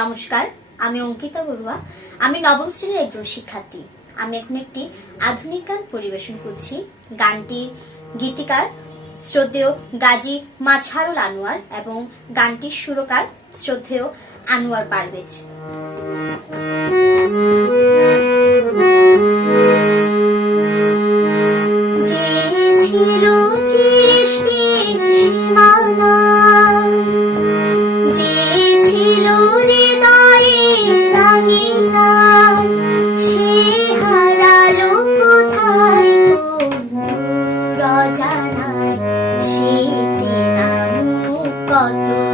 নমস্কার, আমি অঙ্কিতা বড়ুয়া। আমি নবম শ্রেণির একজন শিক্ষার্থী। আমি এখন একটি আধুনিক গান পরিবেশন করছি। গানটি গীতিকার শ্রদ্ধেয় গাজী মাঝহারুল আনোয়ার এবং গানটির সুরকার শ্রদ্ধেয় আনোয়ার পারভেজ। Santo.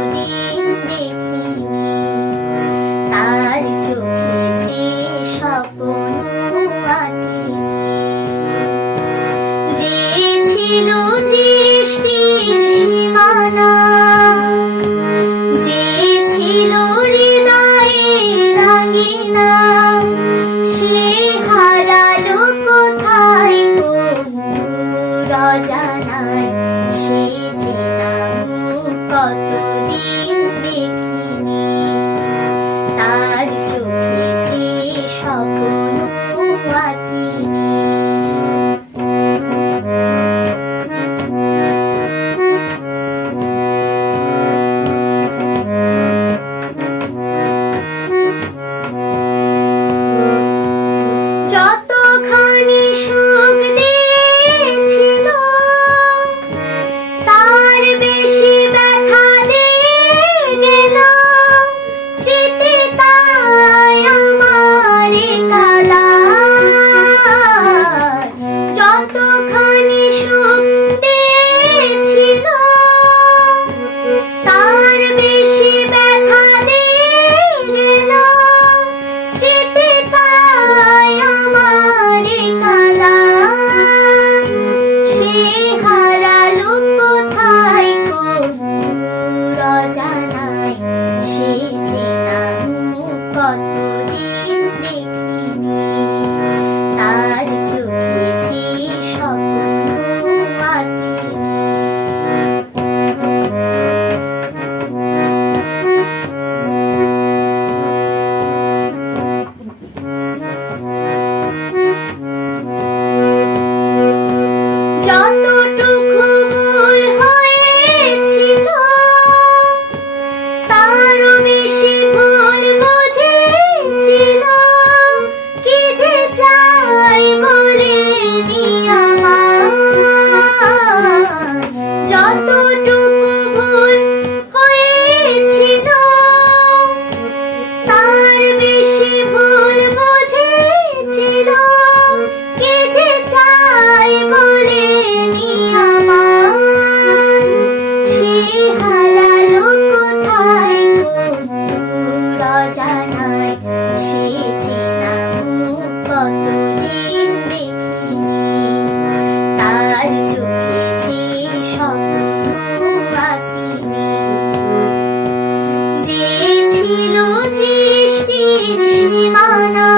ছিল সৃষ্টির সীমানা